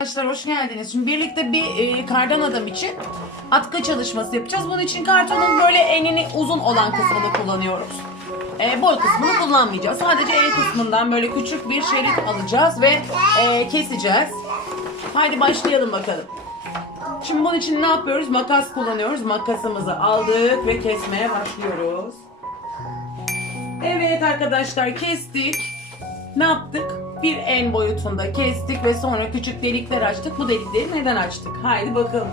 Arkadaşlar hoş geldiniz. Şimdi birlikte bir e, kardan adam için atkı çalışması yapacağız. Bunun için kartonun böyle enini uzun olan kısmını kullanıyoruz. E, boy kısmını kullanmayacağız. Sadece en kısmından böyle küçük bir şerit alacağız ve e, keseceğiz. Haydi başlayalım bakalım. Şimdi bunun için ne yapıyoruz? Makas kullanıyoruz. Makasımızı aldık ve kesmeye başlıyoruz. Evet arkadaşlar kestik. Ne yaptık? Bir en boyutunda kestik ve sonra küçük delikler açtık. Bu delikleri neden açtık? Haydi bakalım.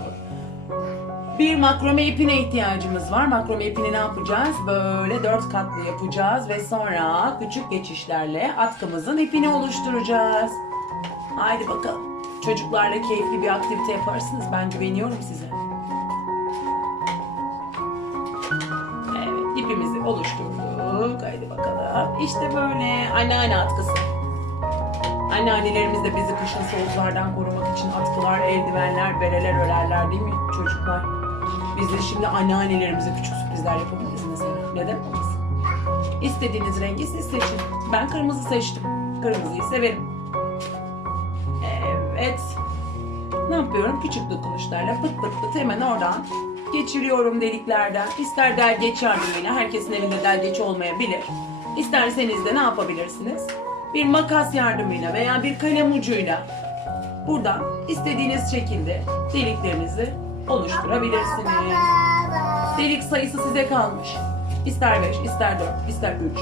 Bir makrome ipine ihtiyacımız var. Makrome ipini ne yapacağız? Böyle dört katlı yapacağız ve sonra küçük geçişlerle atkımızın ipini oluşturacağız. Haydi bakalım. Çocuklarla keyifli bir aktivite yaparsınız. Ben güveniyorum size. Evet, ipimizi oluşturduk. Haydi bakalım. İşte böyle anneanne atkısı. Anneannelerimiz de bizi kışın soğuklardan korumak için atkılar, eldivenler, bereler örerler değil mi çocuklar? Biz de şimdi anneannelerimize küçük sürprizler yapabiliriz mesela. Neden olmasın? İstediğiniz rengi siz seçin. Ben kırmızı seçtim. Kırmızıyı severim. Evet. Ne yapıyorum? Küçük dokunuşlarla pıt pıt pıt hemen oradan geçiriyorum deliklerden. İster delgeç yardımıyla, herkesin evinde delgeç olmayabilir. İsterseniz de ne yapabilirsiniz? Bir makas yardımıyla veya bir kalem ucuyla buradan istediğiniz şekilde deliklerinizi oluşturabilirsiniz. Delik sayısı size kalmış. İster 5, ister 4, ister 3.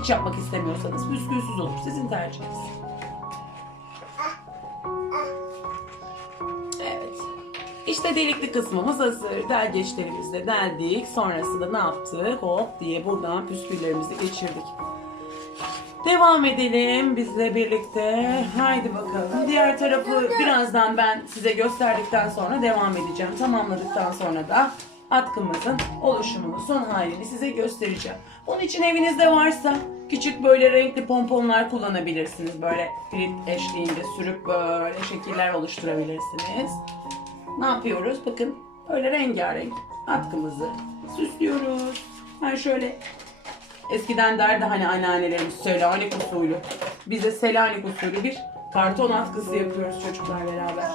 Hiç yapmak istemiyorsanız püskülsüz olur. Sizin tercihiniz. Evet. İşte delikli kısmımız hazır. Delgeçlerimizle deldik. Sonrasında ne yaptık? Hop diye buradan püsküllerimizi geçirdik. Devam edelim bizle birlikte. Haydi bakalım. Diğer tarafı birazdan ben size gösterdikten sonra devam edeceğim. Tamamladıktan sonra da atkımızın oluşumunu, son halini size göstereceğim. Bunun için evinizde varsa küçük böyle renkli pomponlar kullanabilirsiniz. Böyle print eşliğinde sürüp böyle şekiller oluşturabilirsiniz. Ne yapıyoruz? Bakın böyle rengarenk atkımızı süslüyoruz. Ben şöyle Eskiden derdi hani anneannelerimiz Selanik usulü. Biz de Selanik usulü bir karton atkısı yapıyoruz çocuklar beraber.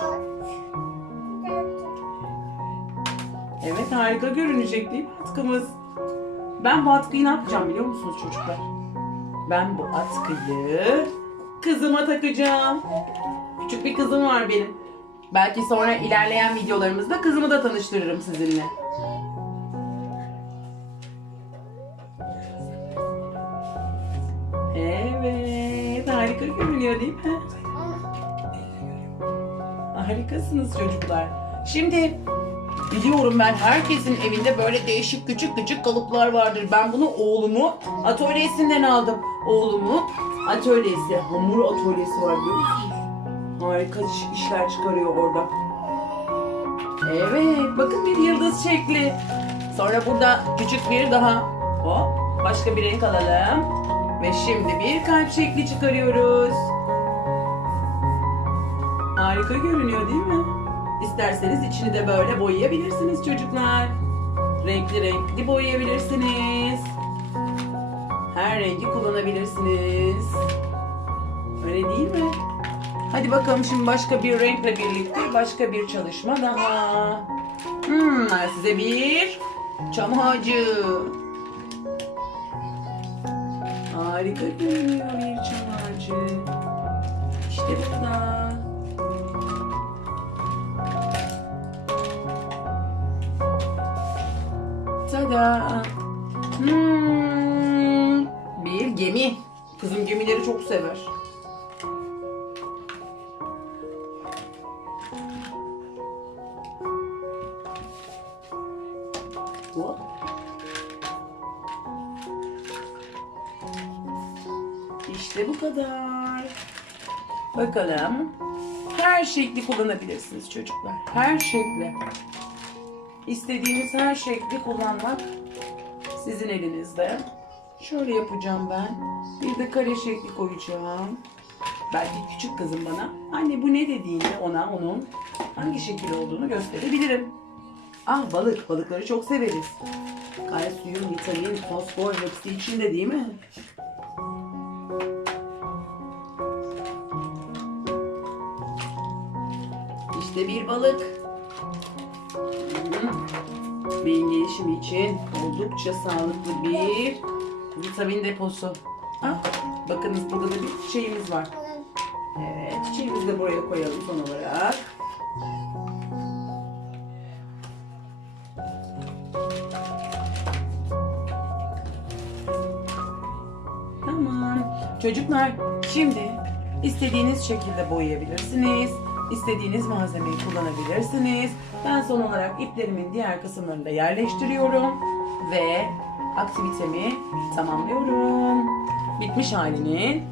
Evet harika görünecek değil mi atkımız? Ben bu atkıyı ne yapacağım biliyor musunuz çocuklar? Ben bu atkıyı kızıma takacağım. Küçük bir kızım var benim. Belki sonra ilerleyen videolarımızda kızımı da tanıştırırım sizinle. Evet, harika görünüyor değil mi? Harikasınız çocuklar. Şimdi biliyorum ben herkesin evinde böyle değişik küçük küçük kalıplar vardır. Ben bunu oğlumu atölyesinden aldım. Oğlumun atölyesi, hamur atölyesi var musunuz? Harika iş- işler çıkarıyor orada. Evet, bakın bir yıldız şekli. Sonra burada küçük bir daha. Hop, başka bir renk alalım. Ve şimdi bir kalp şekli çıkarıyoruz. Harika görünüyor değil mi? İsterseniz içini de böyle boyayabilirsiniz çocuklar. Renkli renkli boyayabilirsiniz. Her rengi kullanabilirsiniz. Öyle değil mi? Hadi bakalım şimdi başka bir renkle birlikte başka bir çalışma daha. Hmm, size bir çam ağacı. Harika görünüyor bir çam. İşte bu kadar. Tada. Hmm, bir gemi. Kızım gemileri çok sever. İşte bu kadar. Bakalım. Her şekli kullanabilirsiniz çocuklar. Her şekli. İstediğiniz her şekli kullanmak sizin elinizde. Şöyle yapacağım ben. Bir de kare şekli koyacağım. Belki küçük kızım bana anne bu ne dediğinde ona onun hangi şekil olduğunu gösterebilirim. Ah balık. Balıkları çok severiz. Kalsiyum, vitamin, fosfor hepsi içinde değil mi? İşte bir balık. Hı. Beyin gelişimi için oldukça sağlıklı bir vitamin deposu. Ah, bakınız burada da bir çiçeğimiz var. Evet, çiçeğimizi de buraya koyalım son olarak. Tamam. Çocuklar, şimdi istediğiniz şekilde boyayabilirsiniz. İstediğiniz malzemeyi kullanabilirsiniz. Ben son olarak iplerimin diğer kısımlarını da yerleştiriyorum ve aktivitemi tamamlıyorum. Bitmiş halinin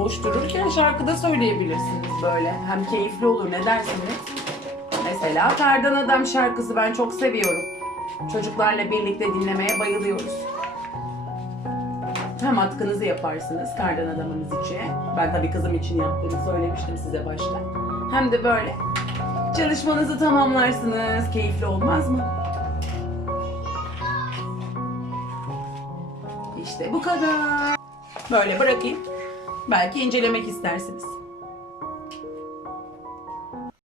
boş dururken şarkı da söyleyebilirsiniz böyle. Hem keyifli olur ne dersiniz? Mesela Kardan Adam şarkısı ben çok seviyorum. Çocuklarla birlikte dinlemeye bayılıyoruz. Hem atkınızı yaparsınız Kardan Adamınız için. Ben tabii kızım için yaptığımı söylemiştim size başta. Hem de böyle çalışmanızı tamamlarsınız. Keyifli olmaz mı? İşte bu kadar. Böyle bırakayım. Belki incelemek istersiniz.